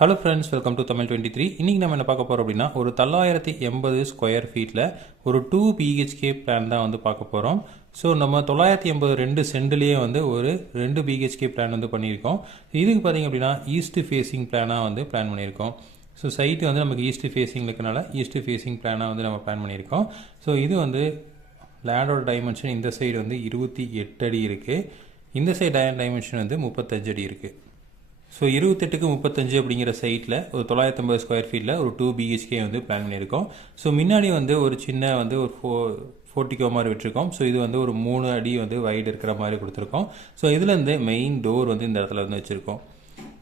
Hello friends, welcome to Tamil 23. இன்றைக்கி நம்ம என்ன பார்க்க போகிறோம் அப்படின்னா, ஒரு 980 ஸ்கொயர் ஃபீட்டில் ஒரு 2 பிஹெச்கே பிளான் தான் வந்து பார்க்க போகிறோம். ஸோ நம்ம 982 சென்ட்லேயே வந்து ஒரு 2 பிஹெச்கே பிளான் வந்து பண்ணியிருக்கோம். இதுக்கு பார்த்திங்க அப்படின்னா ஈஸ்ட் ஃபேஸிங் பிளானாக வந்து பிளான் பண்ணியிருக்கோம். ஸோ சைட்டு வந்து நமக்கு ஈஸ்ட் ஃபேஸிங் இருக்கனால ஈஸ்ட் ஃபேஸிங் பிளானாக வந்து நம்ம பிளான் பண்ணியிருக்கோம். ஸோ இது வந்து லேண்டோட டைமென்ஷன் இந்த சைடு வந்து 28 அடி இருக்குது, இந்த சைடு டைமென்ஷன் வந்து 35 அடி இருக்குது. ஸோ 28க்கு 35 அப்படிங்கிற சைட்டில் ஒரு 950 ஸ்கொயர் ஃபீட்டில் ஒரு 2 பிஹெச்கே வந்து பிளான் பண்ணியிருக்கோம். ஸோ முன்னாடி வந்து ஒரு சின்ன வந்து ஒரு போர்ட்டிகோ மாதிரி விட்டுருக்கோம். ஸோ இது வந்து ஒரு 3 அடி வந்து வைடு இருக்கிற மாதிரி கொடுத்துருக்கோம். ஸோ இதுலேருந்து மெயின் டோர் வந்து இந்த இடத்துல வந்து வச்சுருக்கோம்.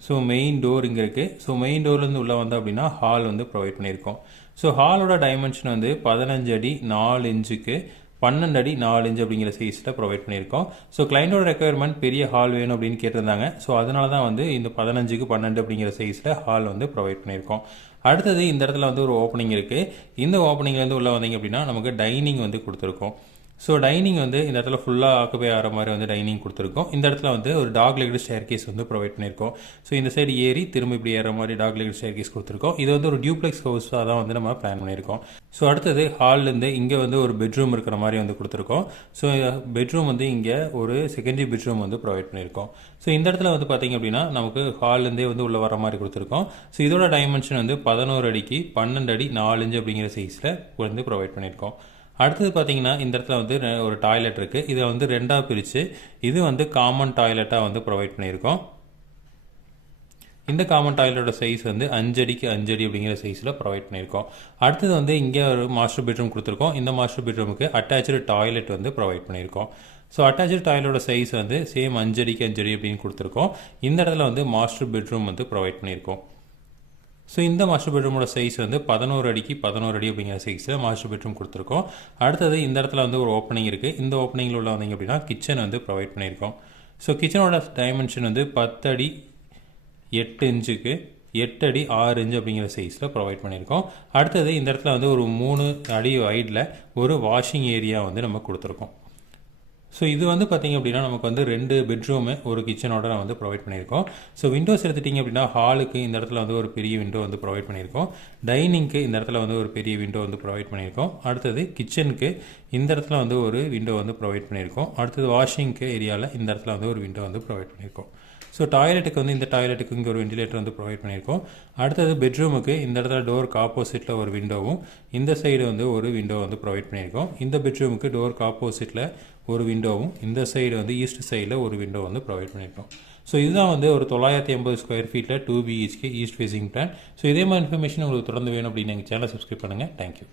ஸோ மெயின் டோர் இங்கே இருக்குது. ஸோ மெயின் டோர்லேருந்து உள்ளே வந்தோம் அப்படின்னா ஹால் வந்து ப்ரொவைட் பண்ணியிருக்கோம். ஸோ ஹாலோட டைமென்ஷன் வந்து 15 அடி 4 இன்ச்சுக்கு 12 அடி 4 இன்ச் அப்படிங்கிற சைஸில் ப்ரொவைட் பண்ணியிருக்கோம். ஸோ கிளைண்டோட ரெக்குயர்மெண்ட் பெரிய ஹால் வேணும் அப்படின்னு கேட்டிருந்தாங்க. ஸோ அதனால தான் வந்து இந்த 15க்கு 12 அப்படிங்கிற சைஸில் ஹால் வந்து ப்ரொவைட் பண்ணியிருக்கோம். அடுத்தது இந்த இடத்துல வந்து ஒரு ஓப்பனிங் இருக்குது. இந்த ஓப்பனிங்லேருந்து உள்ளே வந்தீங்க அப்படின்னா நமக்கு டைனிங் வந்து கொடுத்துருக்கோம். ஸோ டைனிங் வந்து இந்த இடத்துல ஃபுல்லாக ஆக்குபை ஆகிற மாதிரி வந்து டைனிங் கொடுத்துருக்கோம். இந்த இடத்துல வந்து ஒரு டாக் லெக்டு ஸ்டேர் கேஸ் வந்து ப்ரொவைட் பண்ணியிருக்கோம். ஸோ இந்த சைடு ஏறி திரும்ப இப்படி ஏற மாதிரி டாக் லெக்டு ஸ்டேர் கேஸ் கொடுத்துருக்கோம். இது வந்து ஒரு டியூப்ளெக்ஸ் ஹவுஸாக தான் வந்து நம்ம பிளான் பண்ணியிருக்கோம். ஸோ அடுத்தது ஹால்லேருந்து இங்கே வந்து ஒரு பெட்ரூம் இருக்கிற மாதிரி வந்து கொடுத்துருக்கோம். ஸோ பெட்ரூம் வந்து இங்கே ஒரு செகண்டரி பெட்ரூம் வந்து ப்ரொவைட் பண்ணியிருக்கோம். ஸோ இந்த இடத்துல வந்து பார்த்திங்க அப்படின்னா நமக்கு ஹால்லேருந்தே வந்து உள்ளே வர மாதிரி கொடுத்துருக்கோம். ஸோ இதோட டைமென்ஷன் வந்து 11 அடிக்கு 12 அடி 4 இன்ச் அப்படிங்கிற சைஸில் வந்து ப்ரொவைட் பண்ணியிருக்கோம். அடுத்தது பார்த்தீங்கன்னா இந்த இடத்துல வந்து ஒரு டாய்லெட் இருக்குது. இதை வந்து ரெண்டாக பிரித்து இது வந்து காமன் டாய்லெட்டாக வந்து ப்ரொவைட் பண்ணியிருக்கோம். இந்த காமன் டாய்லெட்டோட சைஸ் வந்து 5 அடிக்கு 5 அடி அப்படிங்கிற சைஸில் ப்ரொவைட் பண்ணியிருக்கோம். அடுத்தது வந்து இங்கே ஒரு மாஸ்டர் பெட்ரூம் கொடுத்துருக்கோம். இந்த மாஸ்டர் பெட்ரூமுக்கு அட்டாச்சு டாய்லெட் வந்து ப்ரொவைட் பண்ணியிருக்கோம். ஸோ அட்டாச்சு டாய்லெட்டோட சைஸ் வந்து சேம் 5 அடிக்கு 5 அடி அப்படின்னு கொடுத்துருக்கோம். இந்த இடத்துல வந்து மாஸ்டர் பெட்ரூம் வந்து ப்ரொவைட் பண்ணியிருக்கோம். ஸோ இந்த மாஸ்டர் பெட்ரூமோட சைஸ் வந்து 11 அடிக்கு 11 அடி அப்படிங்கிற சைஸில் மாஸ்டர் பெட்ரூம் கொடுத்துருக்கோம். அடுத்தது இந்த இடத்துல வந்து ஒரு ஓப்பனிங் இருக்குது. இந்த ஓப்பனிங்கில் உள்ள வந்தீங்க அப்படின்னா கிச்சன் வந்து ப்ரொவைட் பண்ணியிருக்கோம். ஸோ கிச்சனோட டைமென்ஷன் வந்து 10 அடி 8 இன்ச்சுக்கு 8 அடி 6 இன்ச்சு அப்படிங்கிற சைஸில் ப்ரொவைட் பண்ணியிருக்கோம். அடுத்தது இந்த இடத்துல வந்து ஒரு 3 அடி வைடில் ஒரு வாஷிங் ஏரியா வந்து நம்ம கொடுத்துருக்கோம். ஸோ இது வந்து பார்த்திங்க அப்படின்னா நமக்கு வந்து 2 பெட்ரூமு ஒரு கிச்சனோட நான் வந்து ப்ரொவைட் பண்ணியிருக்கோம். ஸோ விண்டோஸ் எடுத்துட்டிங்க அப்படின்னா ஹாலுக்கு இந்த இடத்துல வந்து ஒரு பெரிய விண்டோ வந்து ப்ரொவைட் பண்ணியிருக்கோம். டைனிங்க்கு இந்த இடத்துல வந்து ஒரு பெரிய விண்டோ வந்து ப்ரொவைட் பண்ணியிருக்கோம். அடுத்தது கிச்சனுக்கு இந்த இடத்துல வந்து ஒரு விண்டோ வந்து ப்ரொவைட் பண்ணியிருக்கோம். அடுத்தது வாஷிங்க்கு ஏரியாவில் இந்த இடத்துல வந்து ஒரு விண்டோ வந்து ப்ரொவைட் பண்ணியிருக்கோம். ஸோ டாய்லெட்டுக்கு வந்து இந்த டாய்லெட்டுக்கு இங்கே ஒரு வெண்டிலேட்டர் வந்து ப்ரொவைட் பண்ணியிருக்கோம். அடுத்தது பெட்ரூமுக்கு இந்த இடத்துல டோருக்கு ஆப்போசிட்டில் ஒரு விண்டோவும் இந்த சைடு வந்து ஒரு விண்டோ வந்து ப்ரொவைட் பண்ணியிருக்கோம். இந்த பெட்ரூமுக்கு டோருக்கு ஆப்போசிட்டில் ஒரு விண்டோவும் இந்த சைடு வந்து ஈஸ்ட் சைடில் ஒரு விண்டோ வந்து ப்ரொவைட் பண்ணியிருக்கோம். ஸோ இதுதான் வந்து ஒரு 980 ஸ்கொயர் ஃபீட்டில் 2 BHK east facing plan. So இதே மாதிரி இன்ஃபர்மேஷன் உங்களுக்கு தொடர்ந்து வேணும் அப்படின்னு எங்கள் சேனலை சப்ஸ்கிரைப் பண்ணுங்கள். தேங்க்யூ.